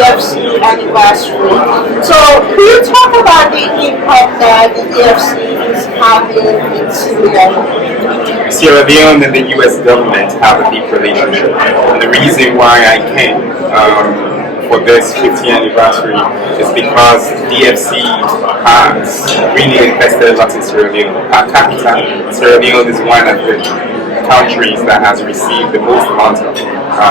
DFC anniversary. So can you talk about the impact that the DFC is having in Sierra? Sierra Leone and the U.S. government have a deep relationship, and the reason why I came for this 50th anniversary is because DFC has really invested a lot in Sierra Leone. Per capita, Sierra Leone is one of the countries that has received the most amount of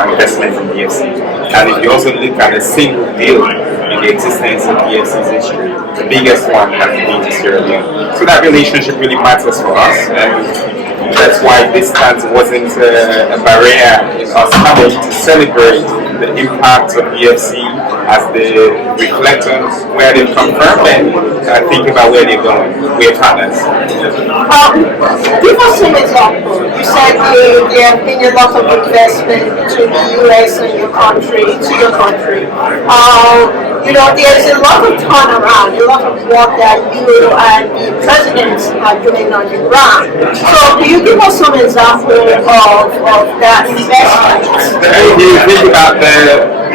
investment in DFC. And if you also look at a single deal in the existence of DFC's history, the biggest one has been to Sierra Leone. So that relationship really matters for us, and that's why distance wasn't a barrier in us coming to celebrate the impact of DFC as they reflect on where they've come from and think about where they're going. We're partners. Give us some examples. You said there have been a lot of investment between the US and your country, to your country. There's a lot of turnaround, a lot of work that you and the presidents are doing on the ground. So can you give us some examples of that investment? If you think about the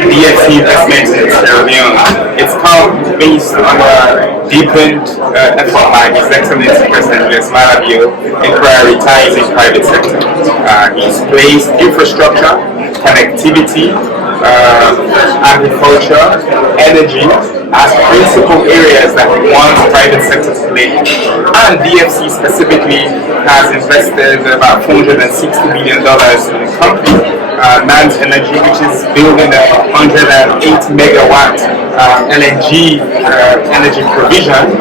DFC investment in Sierra Leone, it's come based on a deepened effort by His Excellency President Julius Malabio in prioritizing private sector. He's placed infrastructure, connectivity, agriculture, energy as principal areas that we want private sector to play. And DFC specifically has invested about $460 million in the company, Nant Energy, which is building a 108 megawatt LNG energy provision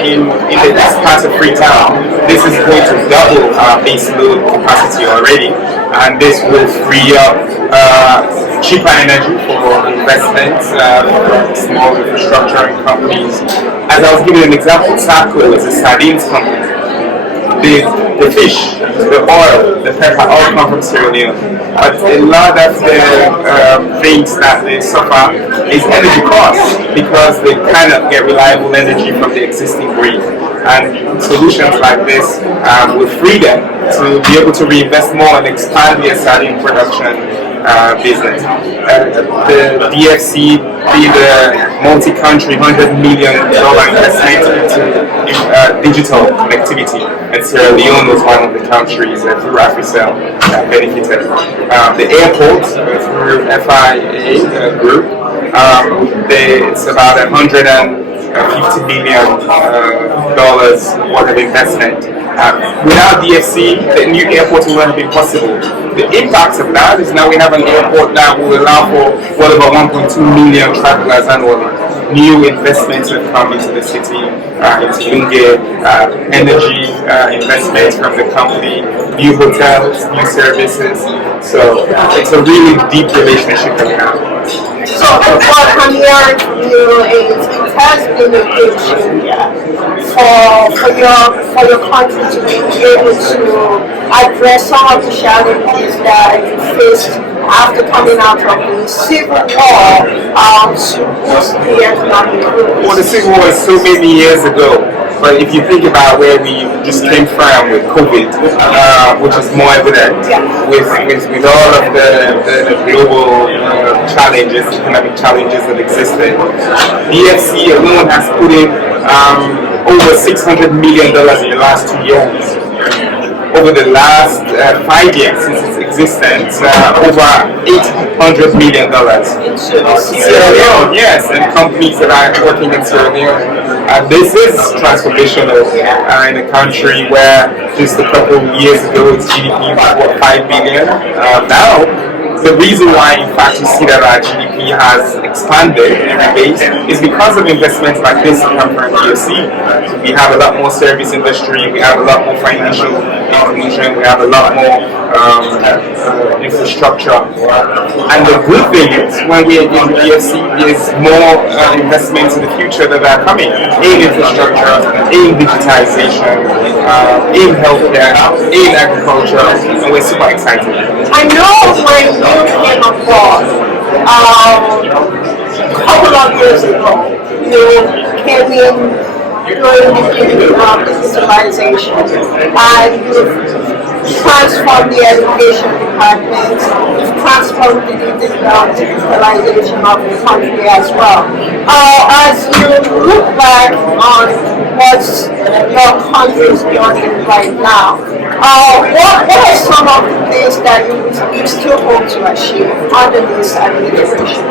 in the east part of Freetown. This is going to double our base load capacity already, and this will free up cheaper energy for investments from small infrastructure companies. As I was giving an example, Taco is a sardines company. The fish, the oil, the pepper all come from Sierra Leone. But a lot of the things that they suffer is energy costs because they cannot get reliable energy from the existing grid. And solutions like this will free them to be able to reinvest more and expand their sardine production business. The DFC being the multi-country $100 million investment into digital connectivity, and Sierra Leone was one of the countries through AfriCell that benefited. The airport through FIA group, it's about $150 million worth of investment. Without DFC, the new airport would not have been possible. The impact of that is now we have an airport that will allow for well over 1.2 million travelers annually. New investments have come into the city, into Lunge, energy investments from the company, new hotels, new services. So it's a really deep relationship that we have. So what I'm hearing from you is it has been a good change for your country to be able to address some of the challenges that you faced after coming out of the Civil War to boost the economic growth. Well, the Civil War is so many years ago. But if you think about where we just came from with COVID, which is more evident, with all of the global challenges, economic challenges that existed, DFC alone has put in over $600 million in the last 2 years. Over the last 5 years since its existence, over $800 million. Sierra Leone, yes, and companies that are working in Sierra Leone. This is transformational in a country where just a couple of years ago its GDP was $5 billion. Now, the reason why, in fact, you see that our GDP has expanded and rebased is because of investments like this in Cameroon DFC. We have a lot more service industry, we have a lot more financial inclusion, we have a lot more infrastructure. And the good thing is, when we are in DFC, is more investments in the future that are coming in infrastructure, in digitization, in healthcare, in agriculture, and we're super excited. I know when you came on board a couple of years ago, you came in during the beginning of digitalization and you transformed the education department. You've transformed the digitalization of the country as well. As you look back on what's your country's doing right now, what are some of the things that you still hope to achieve under this administration?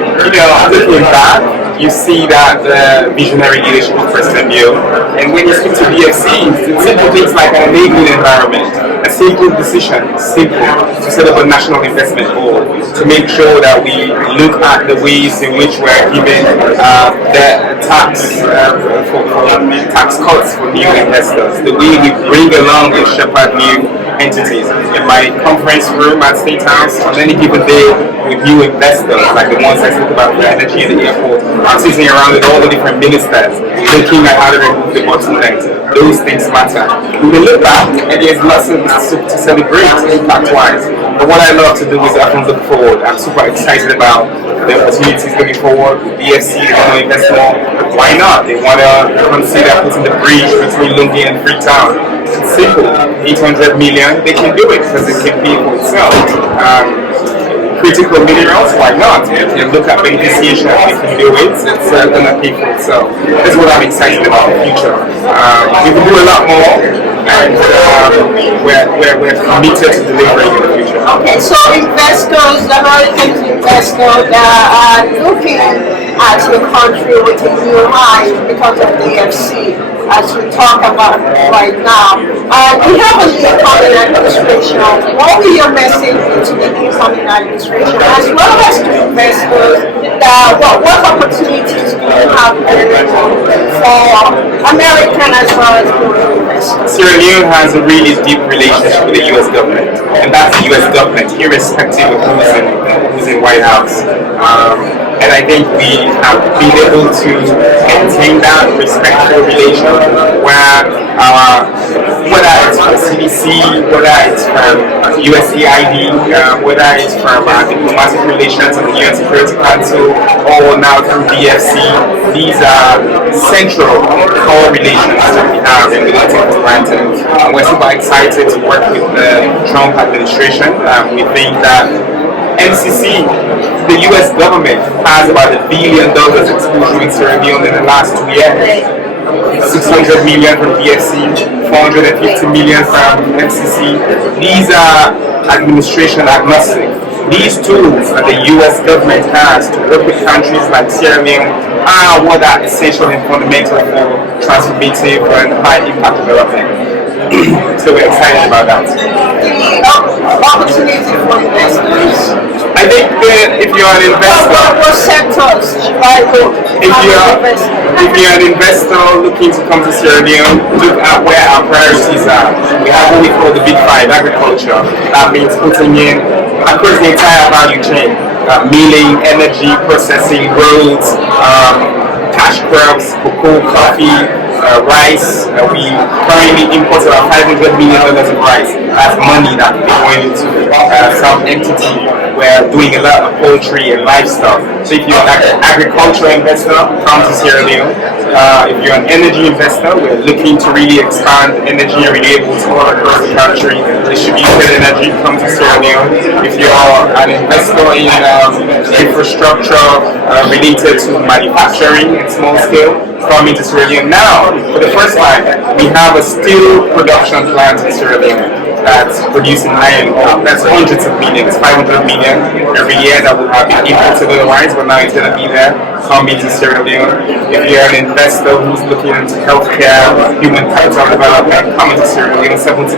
Looking back, you see that the visionary leadership of President Leone, and when you speak to DFC, it's simple things like an enabling environment, a simple decision, simple, to set up a national investment board, to make sure that we look at the ways in which we're giving the tax cuts for new investors, the way we bring along and shepherd new entities. In my conference room at State House, on any given day, with new investors, like the ones I spoke about for energy in the airport, I'm sitting around with all the different ministers, looking at how to remove the bottlenecks. Those things matter. We can look back, and there's lessons to celebrate, impact-wise. But what I love to do is I can look forward. I'm super excited about the opportunities looking forward. DFC, they want to invest more. Why not? They want to consider putting the bridge between Lungi and Freetown. It's simple. 800 million, they can do it because it can pay for itself. Critical minerals, why not? If you look at beneficiation, if you do it, it's going to pay for itself. That's what I'm excited about in the future. We can do a lot more, and we're committed to delivering in the future. Okay, so investors, the American investors that are looking at your country with a new eye because of DFC, as we talk about right now. We have an incoming administration. What will your message be to the incoming administration, as well as to investors? What opportunities do you have for American as well as global investors? Sierra Leone has a really deep relationship with the U.S. government, and that's the U.S. government, irrespective of who's in White House. And I think we have been able to maintain that respectful relation where whether it's from CDC, whether it's from USAID, whether it's from diplomatic relations and the UN Security Council, or now through DFC, these are central core relations that we have and we don't take for granted. We're super excited to work with the Trump administration. We think that MCC, the US government, has about $1 billion exposure in Sierra Leone in the last 2 years. 600 million from DFC, 450 million from MCC. These are administration agnostic. These tools that the US government has to work with countries like Sierra Leone are what are essential and fundamental for transformative and high impact development. So we're excited about that. The opportunity for investors. I think if you're an investor, what sectors should I look? if you're an investor looking to come to Sierra Leone, look at where our priorities are. We have what we call the Big Five: agriculture. That means putting in across the entire value chain, milling, energy, processing, roads, cash crops, cocoa, coffee, rice. We currently import about $500 million of rice. That's money that we're going into some entity. We're doing a lot of poultry and livestock. So if you're an agricultural investor, come to Sierra Leone. If you're an energy investor, we're looking to really expand energy and renewables all across the country. Distributed energy, come to Sierra Leone. If you're an investor in infrastructure related to manufacturing and small scale, come into Sierra Leone. Now, for the first time, we have a steel production plant in Sierra Leone that's producing iron ore. That's hundreds of millions, 500 million every year that would have been imported otherwise, but now it's going to be there. Come into Sierra Leone. If you're an investor who's looking into healthcare, human capital development, come into Sierra Leone. 70%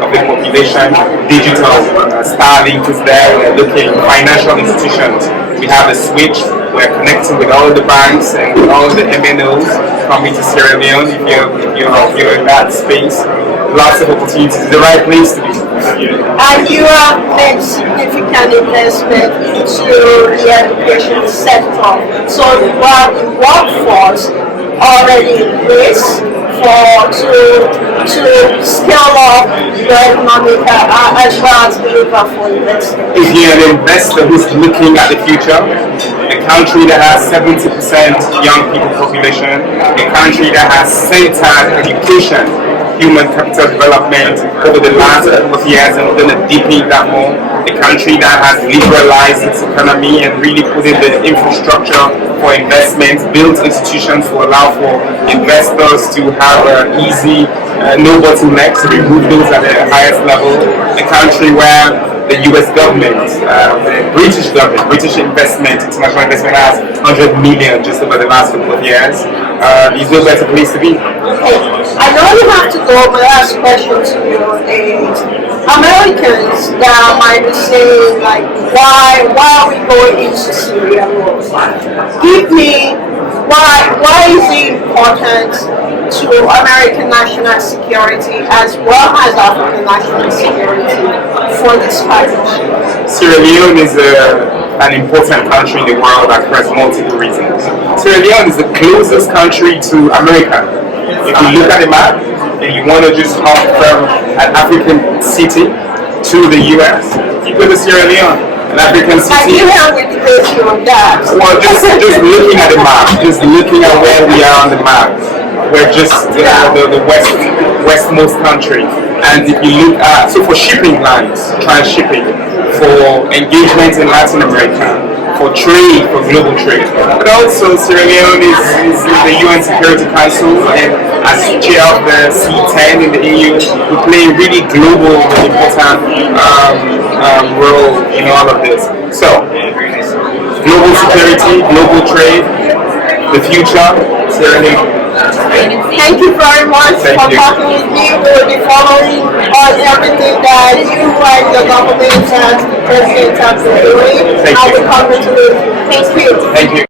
of the population, digital, Starlink is there. We're looking financial institutions. We have a switch. We're connecting with all the banks and with all the MNOs coming to Sierra Leone. If you're in that space, lots of opportunities. The right place to be. And you have made significant investment into the education sector. So you have the workforce already in place to scale up your economic as well as deliver for investors. If you're an investor who's looking at the future, a country that has 70% young people population, a country that has centered education, human capital development over the last couple of years, and we're going to deepen that more. a country that has liberalized its economy and really put in the infrastructure for investments, built institutions to allow for investors to have easy, no bottlenecks, remove those at the highest level. A country where the US government, the British government, British investment, international investment has 100 million just over the last couple of years. Is no better place to be. Okay, I know you have to go. My last question to you is: Americans that might be saying like, why are we going into Syria? Give me why is it important to American national security as well as African national security for this partnership? Sierra Leone is an important country in the world across multiple reasons. Sierra Leone is the closest country to America. If you look at the map and you want to just hop from an African city to the US, you go to Sierra Leone, an African city. Nigeria will debate you on that. Well, just looking at the map, just looking at where we are on the map, we're just the westmost country. And if you look at, so for shipping lines, transshipping, for engagement in Latin America, for trade, for global trade. But also Sierra Leone is the UN Security Council, and as chair of the C10 in the EU, we play a really global, important role in all of this. So, global security, global trade, the future, Sierra Leone. Thank you very much for talking with me. We will be following on everything that you and your government and the president have been doing. I will congratulate you. Thank you. Thank you.